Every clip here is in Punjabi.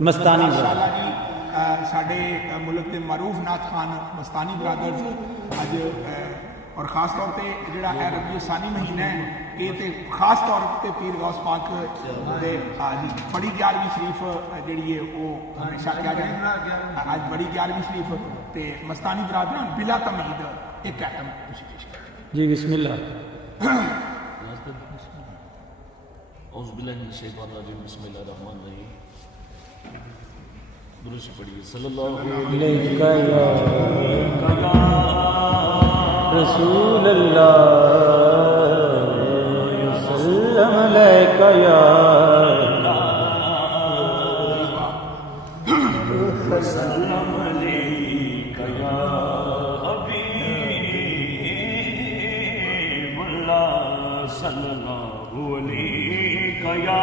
مستانی ماشاءاللہ جی ساڈے ملک کے معروف نات خان مستانی برادر اج اور خاص طور پہ جڑا ہے ربیع ثانی مہینہ ہے یہ تو خاص طور پہ پیر غوث پاک دے بڑی 11ویں شریف جڑی ہے وہ ہمیشہ کیا جائے آج بڑی 11ویں شریف تے مستانی برادران بلا تمہید ایک ایٹم جی بسم اللہ اعوذ باللہ من الشیطان الرجیم بسم اللہ الرحمن الرحیم درود پڑھیے صلی اللہ علیہ رسول اللہ وسلم علیک یا وسلم علیک یا حبیب اللہ صلی اللہ علیک یا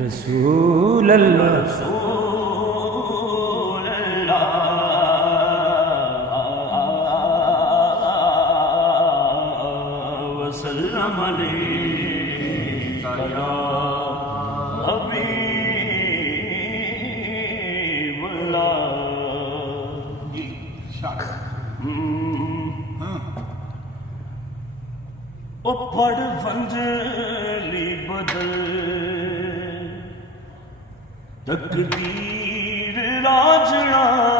رسول اللہ وسلم علیک یا حبیب اللہ او پڑھ ونجلی بدل تقدیر راجڑا